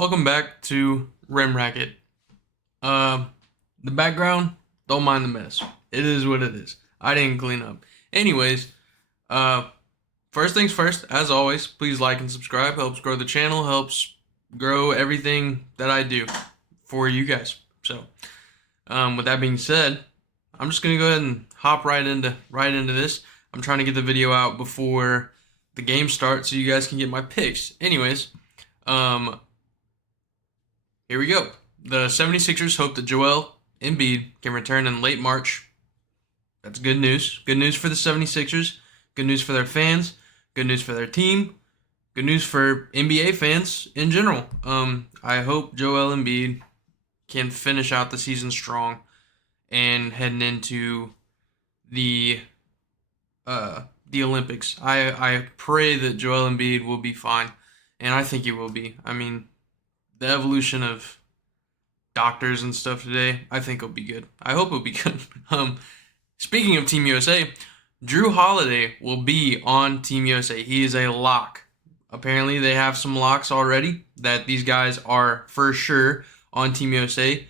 Welcome back to Rim Racket. Uh, the background, don't mind the mess. It is what it is. I didn't clean up. Anyways, uh, first things first, as always, please like and subscribe. Helps grow the channel, helps grow everything that I do for you guys. So, with that being said, I'm just gonna go ahead and hop right into this. I'm trying to get the video out before the game starts so you guys can get my picks. Anyways, um, here we go. The 76ers hope that Joel Embiid can return in late March. That's good news. Good news for the 76ers. Good news for their fans. Good news for their team. Good news for NBA fans in general. I hope Joel Embiid can finish out the season strong and heading into the the Olympics. I pray that Joel Embiid will be fine, and I think he will be. I mean, the evolution of doctors and stuff today, I think it'll be good. I hope it'll be good. Speaking of Team USA, Drew Holiday will be on Team USA. He is a lock. Apparently, they have some locks already that these guys are for sure on Team USA,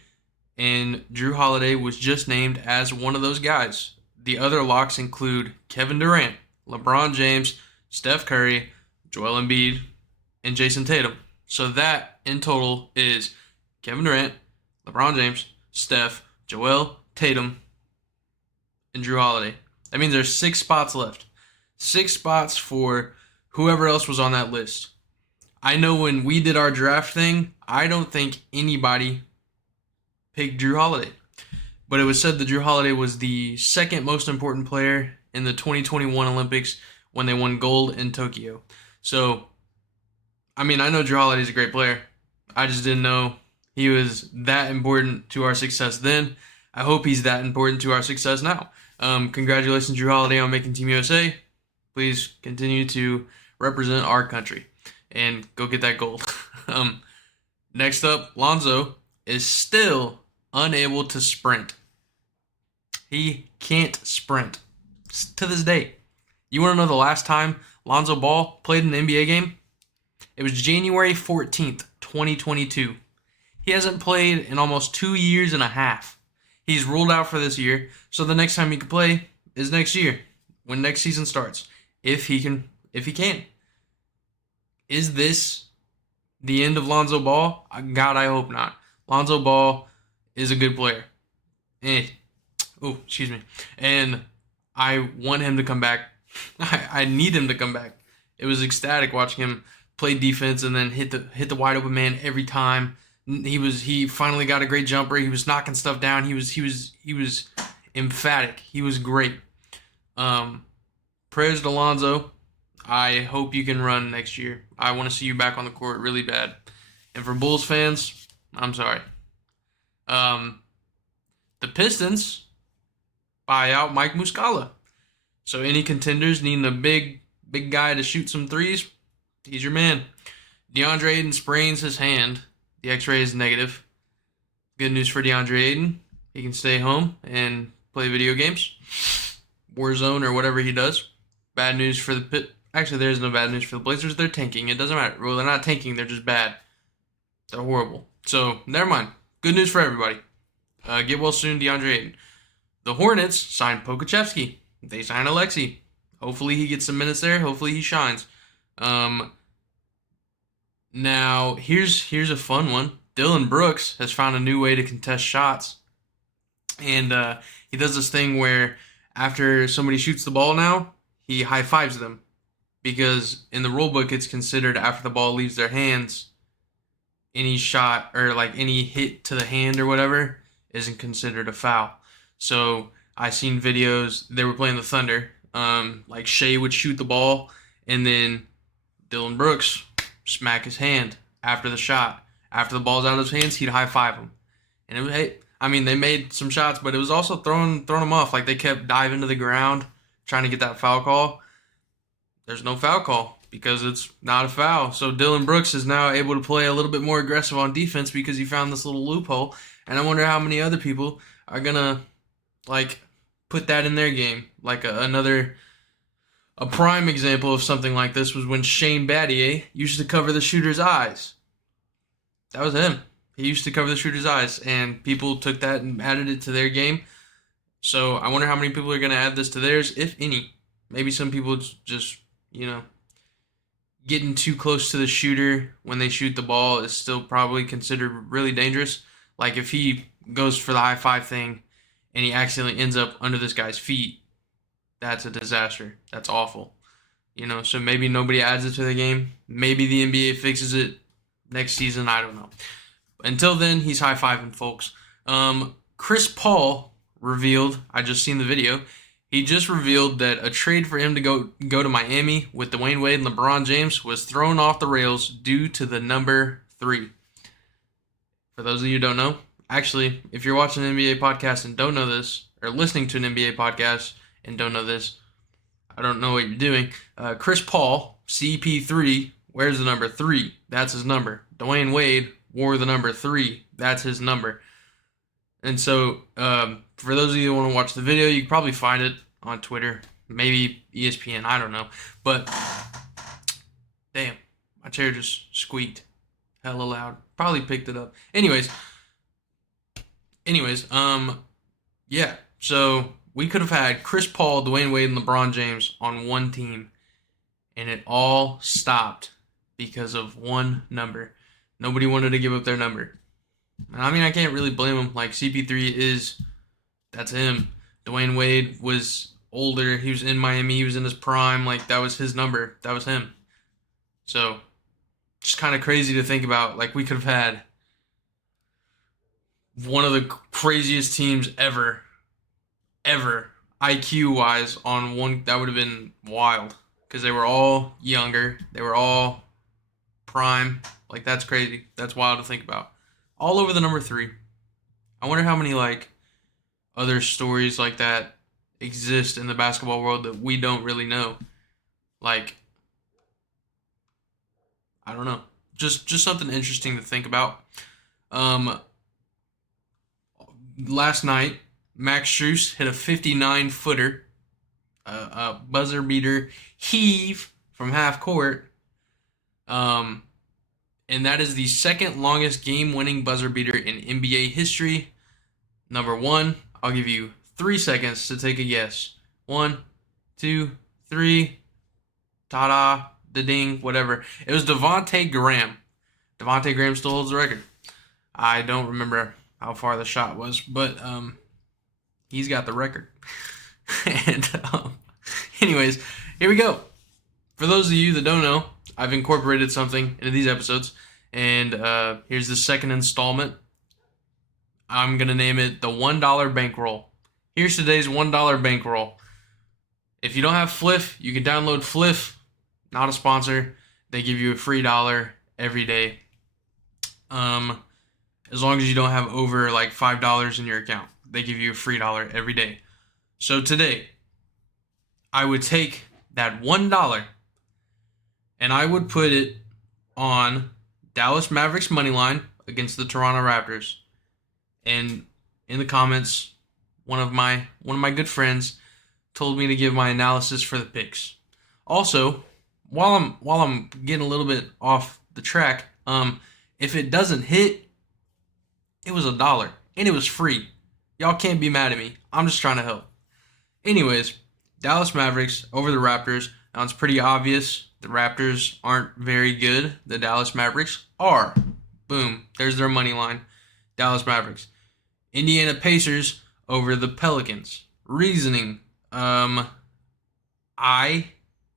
and Drew Holiday was just named as one of those guys. The other locks include Kevin Durant, LeBron James, Steph Curry, Joel Embiid, and Jason Tatum. So that in total is Kevin Durant, LeBron James, Steph, Joel, Tatum, and Drew Holiday. That means there's 6 spots left. 6 spots for whoever else was on that list. I know when we did our draft thing, I don't think anybody picked Drew Holiday. But it was said that Drew Holiday was the second most important player in the 2021 Olympics when they won gold in Tokyo. So, I mean, I know Drew Holiday's a great player. I just didn't know he was that important to our success then. I hope he's that important to our success now. Congratulations, Drew Holiday, on making Team USA. Please continue to represent our country and go get that gold. Next up, Lonzo is still unable to sprint. He can't sprint to this day. You want to know the last time Lonzo Ball played in an NBA game? It was January 14th, 2022. He hasn't played in almost 2 years and a half. He's ruled out for this year, so the next time he can play is next year, when next season starts. If he can. Is this the end of Lonzo Ball? God, I hope not. Lonzo Ball is a good player. Excuse me. And I want him to come back. I need him to come back. It was ecstatic watching him play defense and then hit the wide open man every time. He finally got a great jumper. He was knocking stuff down. He was emphatic. He was great. Prayers to Lonzo. I hope you can run next year. I want to see you back on the court really bad. And for Bulls fans, I'm sorry. The Pistons buy out Mike Muscala. So any contenders needing a big guy to shoot some threes, he's your man. DeAndre Ayton sprains his hand. The x-ray is negative. Good news for DeAndre Ayton. He can stay home and play video games. Warzone or whatever he does. Bad news for the Pit. Actually, there's no bad news for the Blazers. They're tanking. It doesn't matter. Well, they're not tanking. They're just bad. They're horrible. So, never mind. Good news for everybody. Get well soon, DeAndre Ayton. The Hornets signed Pokusevski. They signed Alexei. Hopefully he gets some minutes there. Hopefully he shines. Now, here's a fun one. Dylan Brooks has found a new way to contest shots. And he does this thing where after somebody shoots the ball now, he high-fives them. Because in the rule book, it's considered after the ball leaves their hands, any shot or like any hit to the hand or whatever isn't considered a foul. So I seen videos, they were playing the Thunder. Like Shea would shoot the ball and then Dylan Brooks smack his hand after the shot. After the ball's out of his hands, he'd high-five him. And it was, they made some shots, but it was also throwing them off. Like they kept diving to the ground trying to get that foul call. There's no foul call because it's not a foul. So Dylan Brooks is now able to play a little bit more aggressive on defense because he found this little loophole. And I wonder how many other people are going to put that in their game. Like a prime example of something like this was when Shane Battier used to cover the shooter's eyes. That was him. He used to cover the shooter's eyes, and people took that and added it to their game. So I wonder how many people are going to add this to theirs, if any. Maybe some people just, you know, getting too close to the shooter when they shoot the ball is still probably considered really dangerous. Like if he goes for the high five thing and he accidentally ends up under this guy's feet, that's a disaster. That's awful. So maybe nobody adds it to the game. Maybe the NBA fixes it next season. I don't know. Until then, he's high fiving folks. Chris Paul revealed. I just seen the video. He just revealed that a trade for him to go to Miami with Dwayne Wade and LeBron James was thrown off the rails due to the number 3. For those of you who don't know, actually, if you're watching an NBA podcast and don't know this, or listening to an NBA podcast and don't know this, I don't know what you're doing. Chris Paul, CP3, wears the number 3. That's his number. Dwayne Wade wore the number 3. That's his number. And so, for those of you who want to watch the video, you can probably find it on Twitter, maybe ESPN, I don't know. But, damn, my chair just squeaked hella loud. Probably picked it up. Anyways, yeah. So, we could have had Chris Paul, Dwayne Wade, and LeBron James on one team, and it all stopped because of one number. Nobody wanted to give up their number. I mean, I can't really blame him. Like, CP3 that's him. Dwayne Wade was older. He was in Miami. He was in his prime. Like, that was his number. That was him. So, just kind of crazy to think about. Like, we could have had one of the craziest teams ever, IQ-wise, on one. That would have been wild. Because they were all younger. They were all prime. Like, that's crazy. That's wild to think about. All over the number 3. I wonder how many, other stories like that exist in the basketball world that we don't really know. Like, I don't know. Just something interesting to think about. Last night, Max Strus hit a 59-footer, a buzzer beater heave from half court. And that is the second longest game-winning buzzer beater in NBA history. Number 1, I'll give you 3 seconds to take a guess. 1, 2, 3. Ta-da, da-ding, whatever. It was Devontae Graham. Devontae Graham still holds the record. I don't remember how far the shot was, but he's got the record. And anyways, here we go. For those of you that don't know, I've incorporated something into these episodes, and here's the second installment. I'm going to name it the $1 bankroll. Here's today's $1 bankroll. If you don't have Fliff, you can download Fliff. Not a sponsor. They give you a free dollar every day. As long as you don't have over $5 in your account. They give you a free dollar every day. So today, I would take that $1 and I would put it on Dallas Mavericks money line against the Toronto Raptors. And in the comments, one of my good friends told me to give my analysis for the picks. Also, while I'm getting a little bit off the track, if it doesn't hit, it was $1 and it was free. Y'all can't be mad at me. I'm just trying to help. Anyways, Dallas Mavericks over the Raptors. Now it's pretty obvious the Raptors aren't very good. The Dallas Mavericks are. Boom. There's their money line. Dallas Mavericks. Indiana Pacers over the Pelicans. Reasoning. I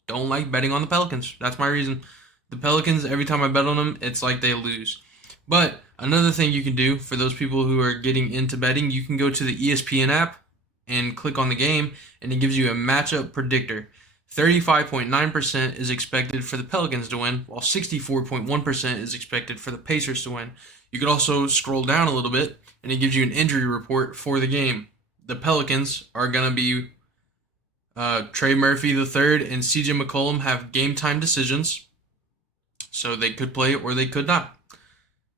don't like betting on the Pelicans. That's my reason. The Pelicans, every time I bet on them, it's like they lose. But another thing you can do for those people who are getting into betting, you can go to the ESPN app and click on the game, and it gives you a matchup predictor. 35.9% is expected for the Pelicans to win, while 64.1% is expected for the Pacers to win. You could also scroll down a little bit, and it gives you an injury report for the game. The Pelicans are going to be Trey Murphy III and CJ McCollum have game time decisions, so they could play or they could not.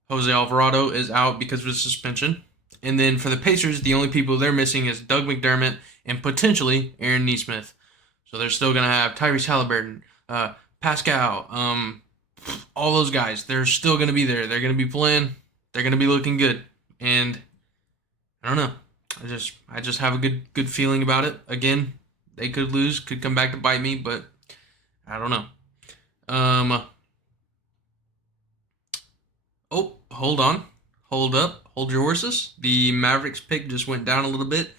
Jose Alvarado is out because of his suspension. And then for the Pacers, the only people they're missing is Doug McDermott and potentially Aaron Nesmith. So they're still going to have Tyrese Halliburton, Pascal, all those guys, they're still going to be there. They're going to be playing. They're going to be looking good. And I don't know. I just have a good feeling about it. Again, they could lose, could come back to bite me, but I don't know. Oh, hold on. Hold up. Hold your horses. The Mavericks pick just went down a little bit.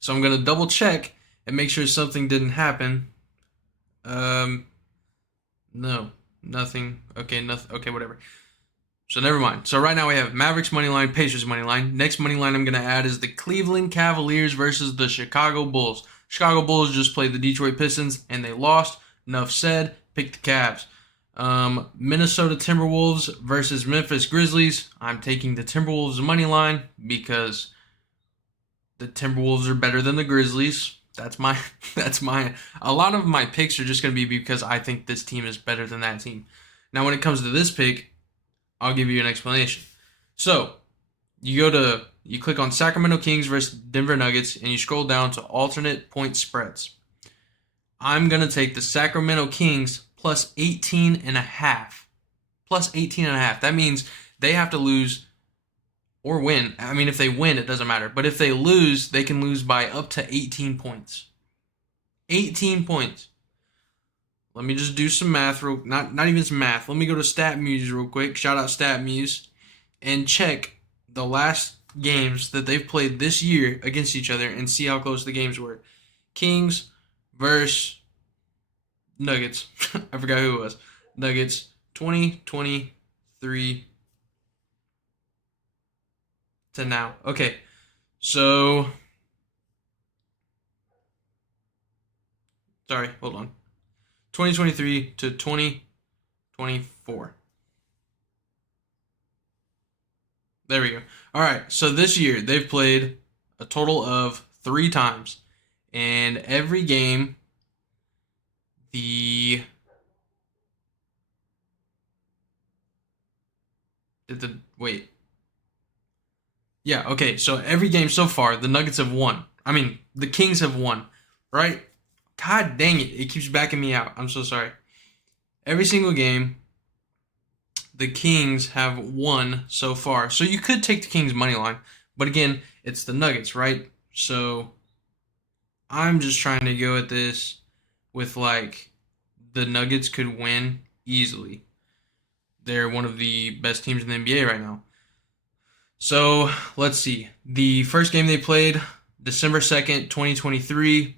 So I'm going to double check and make sure something didn't happen. No, nothing. Okay, nothing. Okay, whatever. So never mind. So right now we have Mavericks money line, Pacers money line. Next money line I'm going to add is the Cleveland Cavaliers versus the Chicago Bulls. Chicago Bulls just played the Detroit Pistons and they lost. Enough said. Pick the Cavs. Minnesota Timberwolves versus Memphis Grizzlies. I'm taking the Timberwolves money line because the Timberwolves are better than the Grizzlies. That's my a lot of my picks are just going to be because I think this team is better than that team. Now when it comes to this pick, I'll give you an explanation. So, you click on Sacramento Kings versus Denver Nuggets and you scroll down to alternate point spreads. I'm going to take the Sacramento Kings plus 18.5. Plus 18.5. That means they have to lose or win. I mean, if they win, it doesn't matter. But if they lose, they can lose by up to 18 points. 18 points. Let me just do some math. Not even some math. Let me go to StatMuse real quick. Shout out StatMuse. And check the last games that they've played this year against each other and see how close the games were. Kings versus Nuggets. I forgot who it was. Nuggets 2023 to now. Okay. So sorry, hold on. 2023 to 2024. There we go. All right. So this year they've played a total of 3 times. And every game Yeah, okay. So every game so far, the Nuggets have won. I mean, the Kings have won, right? God dang it. It keeps backing me out. I'm so sorry. Every single game, the Kings have won so far. So you could take the Kings money line. But again, it's the Nuggets, right? So I'm just trying to go at this with like the Nuggets could win easily. They're one of the best teams in the NBA right now. So let's see. The first game they played, December 2nd, 2023,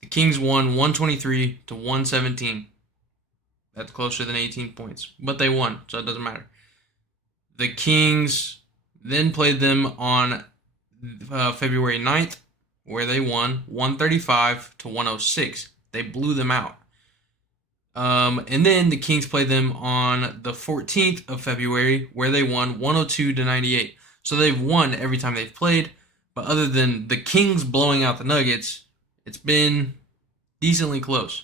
the Kings won 123 to 117. That's closer than 18 points. But they won, so it doesn't matter. The Kings then played them on February 9th, where they won 135 to 106. They blew them out. And then the Kings played them on the 14th of February, where they won 102 to 98. So they've won every time they've played. But other than the Kings blowing out the Nuggets, it's been decently close.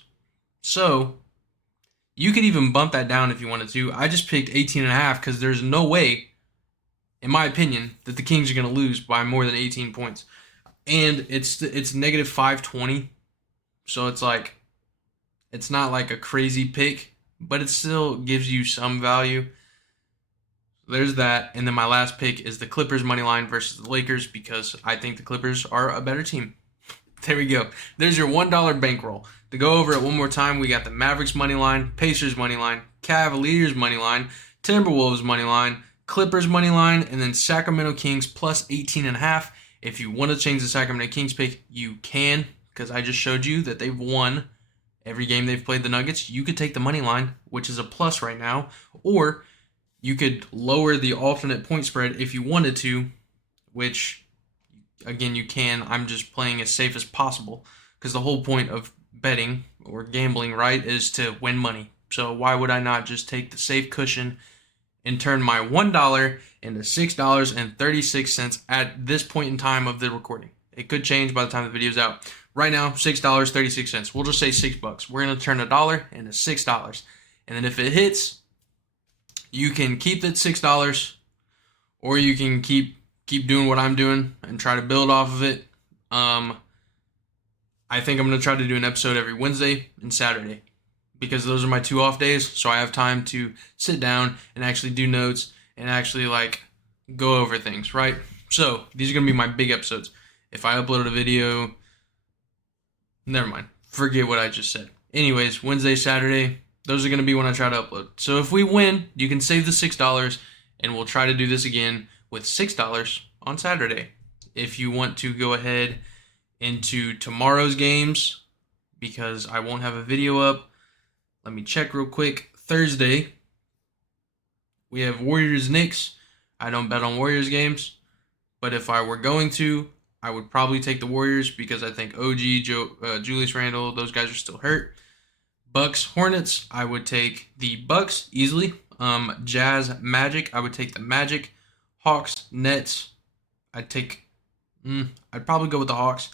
So you could even bump that down if you wanted to. I just picked 18.5 because there's no way, in my opinion, that the Kings are going to lose by more than 18 points. And it's negative 520. So it's like, it's not like a crazy pick, but it still gives you some value. There's that. And then my last pick is the Clippers money line versus the Lakers because I think the Clippers are a better team. There we go. There's your $1 bankroll. To go over it one more time, we got the Mavericks money line, Pacers money line, Cavaliers money line, Timberwolves money line, Clippers money line, and then Sacramento Kings plus 18.5. If you want to change the Sacramento Kings pick, you can, because I just showed you that they've won every game they've played the Nuggets. You could take the money line, which is a plus right now, or you could lower the alternate point spread if you wanted to, which, again, you can. I'm just playing as safe as possible because the whole point of betting or gambling, right, is to win money. So why would I not just take the safe cushion and turn my $1 into $6.36 at this point in time of the recording? It could change by the time the video's out. Right now, $6.36. We'll just say $6. We're gonna turn $1 into $6, and then if it hits, you can keep that $6, or you can keep doing what I'm doing and try to build off of it. I think I'm gonna try to do an episode every Wednesday and Saturday because those are my 2 off days. So I have time to sit down and actually do notes and actually like go over things, right? So these are going to be my big episodes. If I upload a video, never mind. Forget what I just said. Anyways, Wednesday, Saturday, those are going to be when I try to upload. So if we win, you can save the $6 and we'll try to do this again with $6 on Saturday. If you want to go ahead into tomorrow's games, because I won't have a video up, let me check real quick. Thursday, we have Warriors Knicks. I don't bet on Warriors games, but if I were going to, I would probably take the Warriors because I think OG, Julius Randle, those guys are still hurt. Bucks Hornets, I would take the Bucks easily. Jazz Magic, I would take the Magic. Hawks Nets, I'd probably go with the Hawks.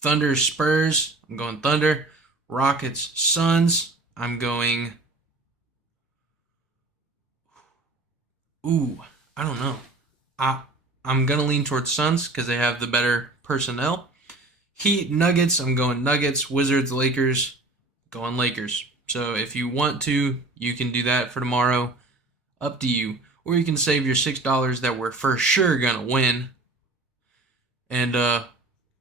Thunder Spurs, I'm going Thunder. Rockets Suns, I'm going. I don't know. I'm gonna lean towards Suns because they have the better personnel. Heat Nuggets, I'm going Nuggets. Wizards Lakers, going Lakers. So if you want to, you can do that for tomorrow. Up to you. Or you can save your $6 that we're for sure gonna win. And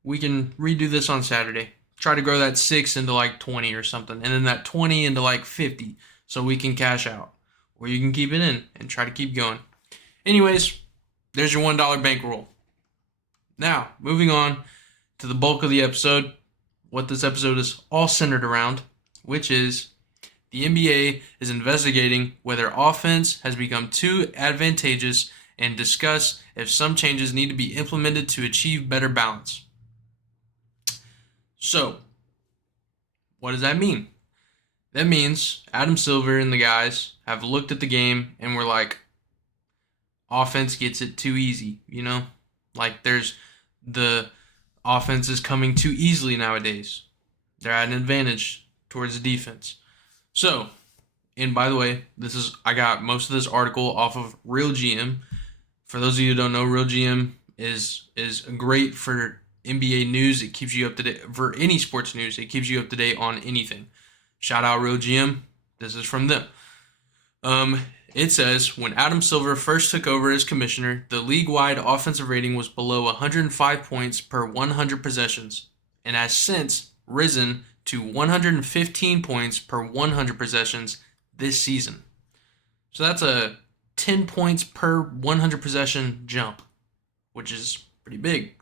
we can redo this on Saturday. Try to grow that 6 into like 20 or something. And then that 20 into like 50. So we can cash out. Or you can keep it in and try to keep going. Anyways, there's your $1 bankroll. Now, moving on to the bulk of the episode. What this episode is all centered around, which is the NBA is investigating whether offense has become too advantageous and discuss if some changes need to be implemented to achieve better balance. So, what does that mean? That means Adam Silver and the guys have looked at the game and were like, offense gets it too easy, you know? Like the offense is coming too easily nowadays. They're at an advantage towards the defense. So, and by the way, I got most of this article off of Real GM. For those of you who don't know, Real GM is great for NBA news. It keeps you up to date for any sports news. It keeps you up to date on anything. Shout out Real GM. This is from them. It says, when Adam Silver first took over as commissioner, the league-wide offensive rating was below 105 points per 100 possessions, and has since risen to 115 points per 100 possessions this season. So that's a 10 points per 100 possession jump, which is pretty big.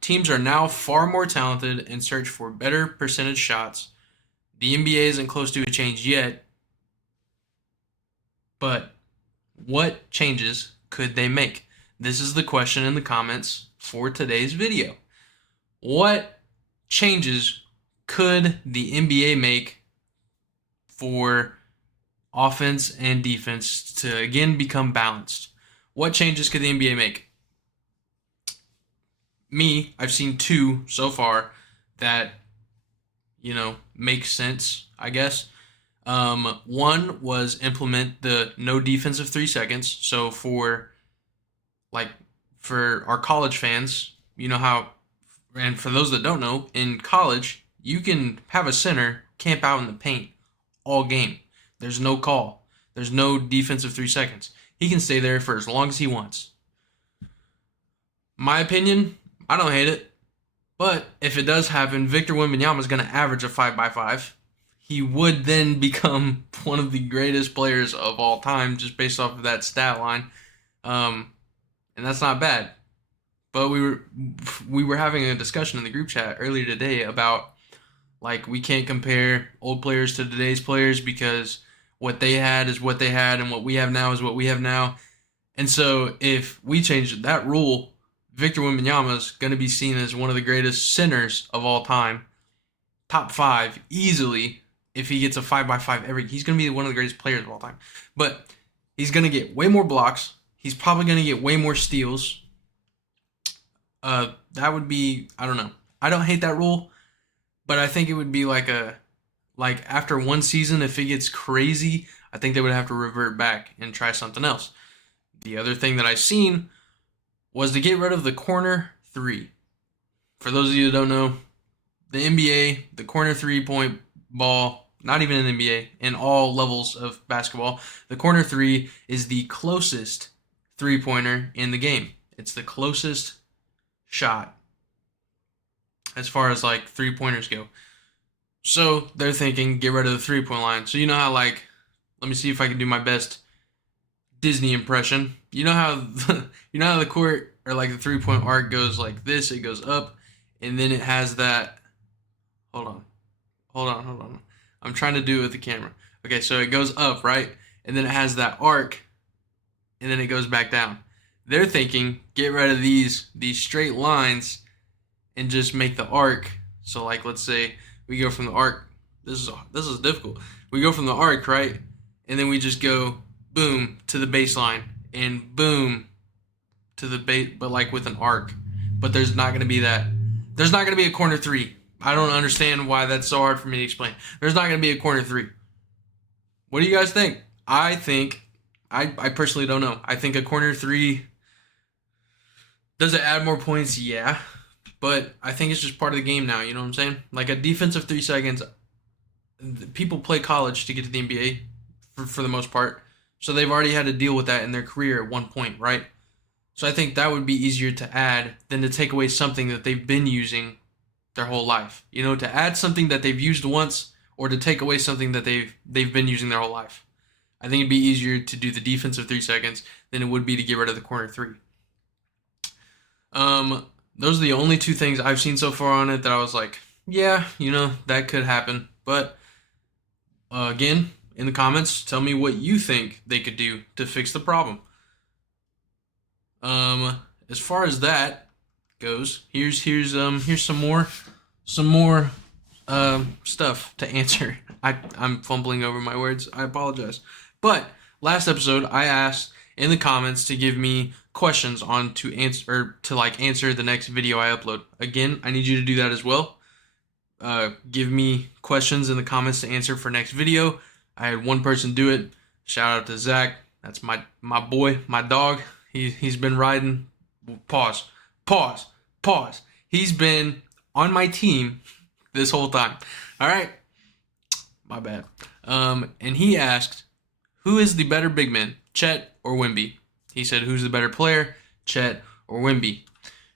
Teams are now far more talented and search for better percentage shots. The NBA isn't close to a change yet, but what changes could they make? This is the question in the comments for today's video. What changes could the NBA make for offense and defense to again become balanced? What changes could the NBA make? I've seen 2 so far that, make sense, I guess. One was implement the no defensive 3 seconds. So for our college fans, you know how, and for those that don't know, in college, you can have a center camp out in the paint all game. There's no call. There's no defensive 3 seconds. He can stay there for as long as he wants. My opinion, I don't hate it. But if it does happen, Victor Wembanyama is going to average a 5x5. He would then become one of the greatest players of all time just based off of that stat line. And that's not bad. But we were having a discussion in the group chat earlier today about, like, we can't compare old players to today's players because what they had is what they had and what we have now is what we have now. And so if we change that rule, Victor Wembanyama is going to be seen as one of the greatest centers of all time. Top 5 easily. If he gets a 5x5 he's going to be one of the greatest players of all time. But he's going to get way more blocks. He's probably going to get way more steals. That would be, I don't know. I don't hate that rule, but I think it would be like after one season, if it gets crazy, I think they would have to revert back and try something else. The other thing that I seen was to get rid of the corner 3. For those of you who don't know, the NBA, the corner 3-point ball, not even in the NBA, in all levels of basketball, the corner three is the closest three-pointer in the game. It's the closest shot as far as like three-pointers go. So they're thinking, get rid of the three-point line. So you know how, like, let me see if I can do my best Disney impression. You know how the court, or like the three-point arc, goes like this. It goes up, and then it has that. Hold on. I'm trying to do it with the camera. Okay, so it goes up, right? And then it has that arc, and then it goes back down. They're thinking, get rid of these straight lines and just make the arc. So like, let's say we go from the arc. This is difficult. We go from the arc, right? And then we just go boom to the baseline and boom to the base, but like with an arc. But there's not going to be that. There's not going to be a corner three. I don't understand why that's so hard for me to explain. There's not going to be a corner three. What do you guys think? I personally don't know. I think a corner three, does it add more points? Yeah. But I think it's just part of the game now, you know what I'm saying? Like a defensive 3 seconds, people play college to get to the NBA for the most part. So they've already had to deal with that in their career at one point, right? So I think that would be easier to add than to take away something that they've been using their whole life. You know, to add something that they've used once, or to take away something that they've been using their whole life. I think it'd be easier to do the defensive 3 seconds than it would be to get rid of the corner three. Those are the only two things I've seen so far on it that I was like, yeah, you know, that could happen. But again, in the comments, tell me what you think they could do to fix the problem. As far as that goes, here's some more stuff to answer. I'm fumbling over my words. I apologize. But last episode, I asked in the comments to give me questions on to answer the next video I upload. Again, I need you to do that as well. Give me questions in the comments to answer for next video. I had one person do it. Shout out to Zach. That's my boy, my dog. He's been riding. Pause. He's been on my team this whole time. All right. My bad. And he asked, who is the better big man, Chet or Wemby? He said, who's the better player, Chet or Wemby?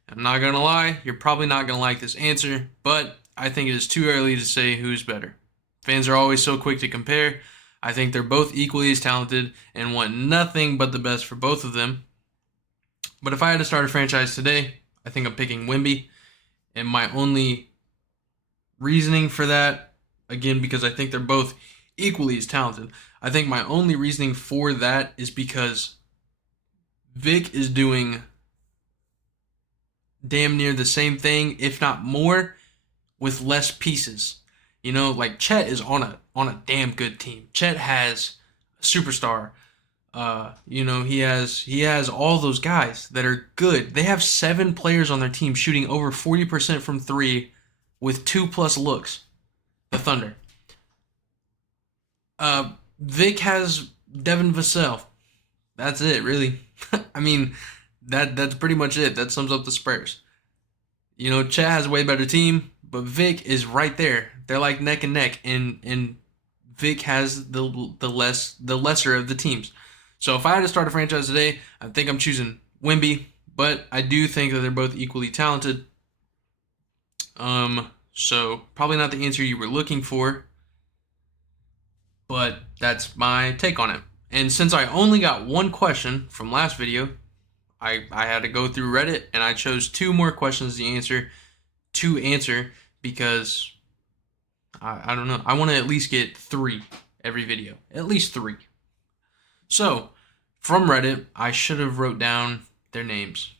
I'm not going to lie, you're probably not going to like this answer, but I think it is too early to say who's better. Fans are always so quick to compare. I think they're both equally as talented and want nothing but the best for both of them. But if I had to start a franchise today, I think I'm picking Wemby. And my only reasoning for that, again, because I think they're both equally as talented, I think my only reasoning for that is because Vic is doing damn near the same thing, if not more, with less pieces. You know, like Chet is on a damn good team. Chet has a superstar. You know, he has all those guys that are good. They have 7 players on their team shooting over 40% from 3 with 2+ looks. The Thunder. Vic has Devin Vassell. That's it, really. I mean, that's pretty much it. That sums up the Spurs. You know, Chet has a way better team, but Vic is right there. They're like neck and neck, and Vic has the lesser of the teams. So if I had to start a franchise today, I think I'm choosing Wemby, but I do think that they're both equally talented. So probably not the answer you were looking for, but that's my take on it. And since I only got one question from last video, I had to go through Reddit, and I chose 2 more questions to answer because I don't know. I want to at least get 3 every video. At least 3. So, from Reddit, I should have wrote down their names.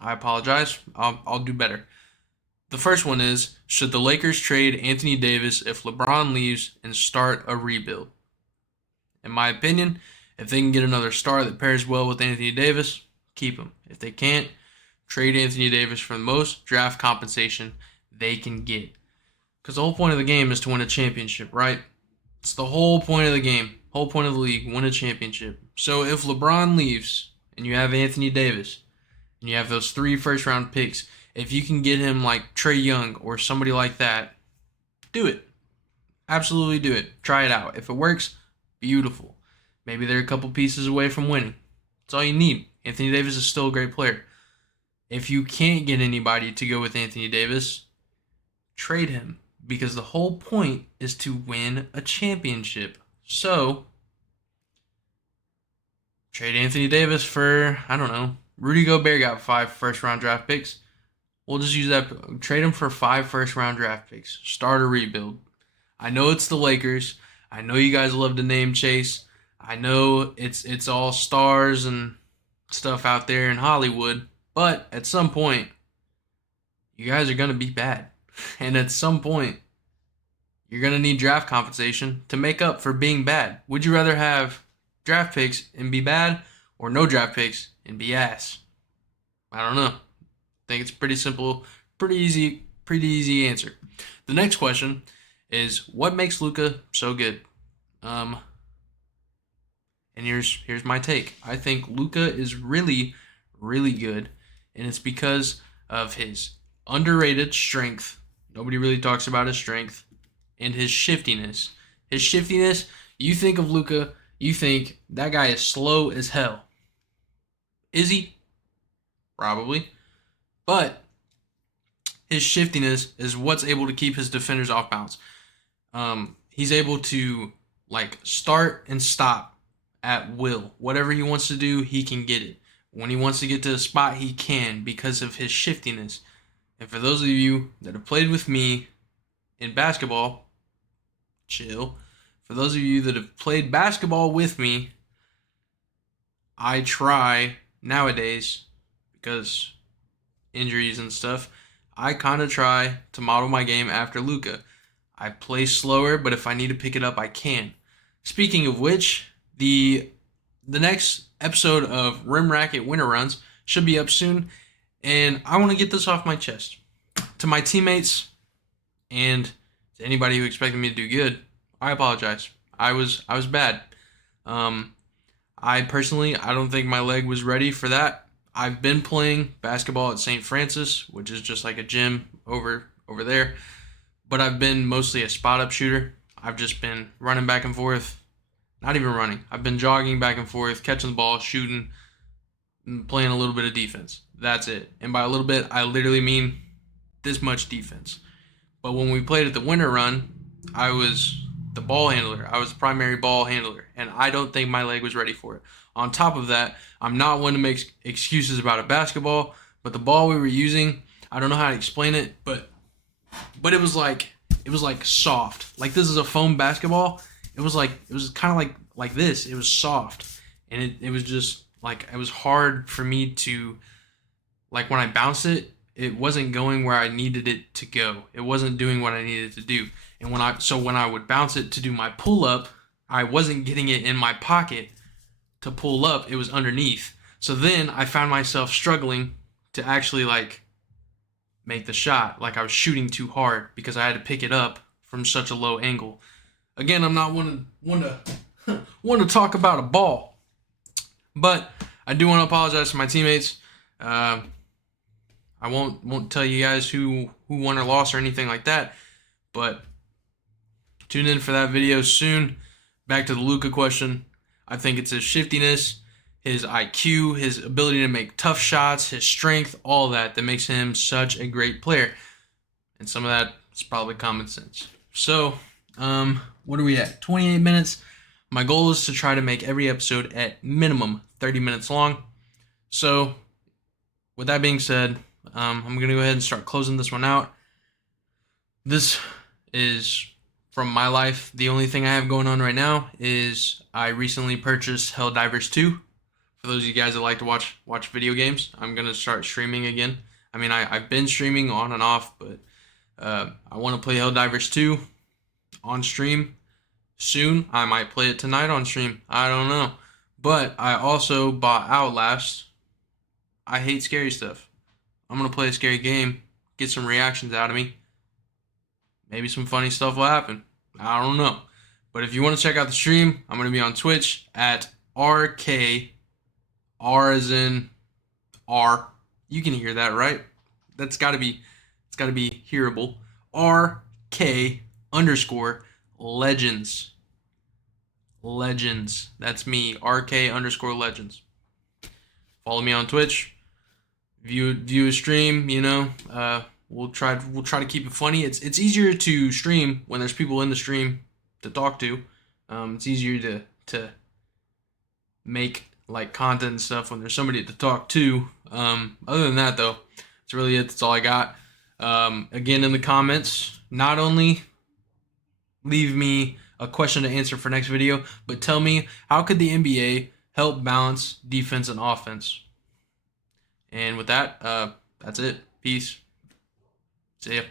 I apologize. I'll do better. The first one is, should the Lakers trade Anthony Davis if LeBron leaves and start a rebuild? In my opinion, if they can get another star that pairs well with Anthony Davis, keep him. If they can't, trade Anthony Davis for the most draft compensation they can get. Because the whole point of the game is to win a championship, right? It's the whole point of the game. Whole point of the league, win a championship. So if LeBron leaves and you have Anthony Davis and you have those 3 first-round picks, if you can get him like Trae Young or somebody like that, do it. Absolutely do it. Try it out. If it works, beautiful. Maybe they're a couple pieces away from winning. That's all you need. Anthony Davis is still a great player. If you can't get anybody to go with Anthony Davis, trade him because the whole point is to win a championship. So, trade Anthony Davis for, I don't know, Rudy Gobert got 5 first round draft picks. We'll just use that. Trade him for 5 first round draft picks. Start a rebuild. I know it's the Lakers. I know you guys love to name chase. I know it's all stars and stuff out there in Hollywood. But at some point, you guys are going to be bad. And at some point, you're going to need draft compensation to make up for being bad. Would you rather have draft picks and be bad or no draft picks and be ass? I don't know. I think it's pretty simple, pretty easy answer. The next question is what makes Luka so good? And here's my take. I think Luka is really, really good, and it's because of his underrated strength. Nobody really talks about his strength and his shiftiness. His shiftiness, you think of Luka, you think that guy is slow as hell. Is he? Probably. But his shiftiness is what's able to keep his defenders off balance. He's able to start and stop at will. Whatever he wants to do, he can get it. When he wants to get to a spot, he can because of his shiftiness. And for those of you that have played with me in basketball, chill. For those of you that have played basketball with me, I try nowadays, because injuries and stuff, I kind of try to model my game after Luka. I play slower, but if I need to pick it up, I can. Speaking of which, the next episode of Rim Racket Winter Runs should be up soon, and I want to get this off my chest. To my teammates and to anybody who expected me to do good, I apologize. I was bad. I don't think my leg was ready for that. I've been playing basketball at St. Francis, which is just like a gym over there, but I've been mostly a spot-up shooter. I've just been running back and forth. Not even running. I've been jogging back and forth, catching the ball, shooting, and playing a little bit of defense. That's it. And by a little bit, I literally mean this much defense. But when we played at the winter run, I was the ball handler. I was the primary ball handler, and I don't think my leg was ready for it. On top of that, I'm not one to make excuses about a basketball, but the ball we were using, I don't know how to explain it, but it was like soft. Like this is a foam basketball. It was kind of like this. It was soft, and it was just it was hard for me to when I bounced it wasn't going where I needed it to go. It wasn't doing what I needed to do. And when I would bounce it to do my pull up, I wasn't getting it in my pocket to pull up. It was underneath. So then I found myself struggling to actually make the shot. Like I was shooting too hard because I had to pick it up from such a low angle. Again, I'm not one to talk about a ball, but I do want to apologize to my teammates. I won't tell you guys who won or lost or anything like that, but tune in for that video soon. Back to the Luka question. I think it's his shiftiness, his IQ, his ability to make tough shots, his strength, all that makes him such a great player. And some of that is probably common sense. So, what are we at? 28 minutes. My goal is to try to make every episode at minimum 30 minutes long. So, with that being said, I'm going to go ahead and start closing this one out. This is from my life. The only thing I have going on right now is I recently purchased Helldivers 2. For those of you guys that like to watch video games, I'm going to start streaming again. I mean, I've been streaming on and off, but I want to play Helldivers 2 on stream soon. I might play it tonight on stream. I don't know. But I also bought Outlast. I hate scary stuff. I'm going to play a scary game, get some reactions out of me. Maybe some funny stuff will happen. I don't know. But if you want to check out the stream, I'm going to be on Twitch at RK, R as in R. You can hear that, right? It's got to be hearable. RK _ Legends. Legends. That's me. RK_legends. Follow me on Twitch. View a stream. We'll try to keep it funny. It's easier to stream when there's people in the stream to talk to. It's easier to make like content and stuff when there's somebody to talk to. Other than that, though, that's really it. That's all I got. Again, in the comments, not only leave me a question to answer for next video, but tell me, how could the NBA help balance defense and offense? And with that, that's it. Peace. See ya.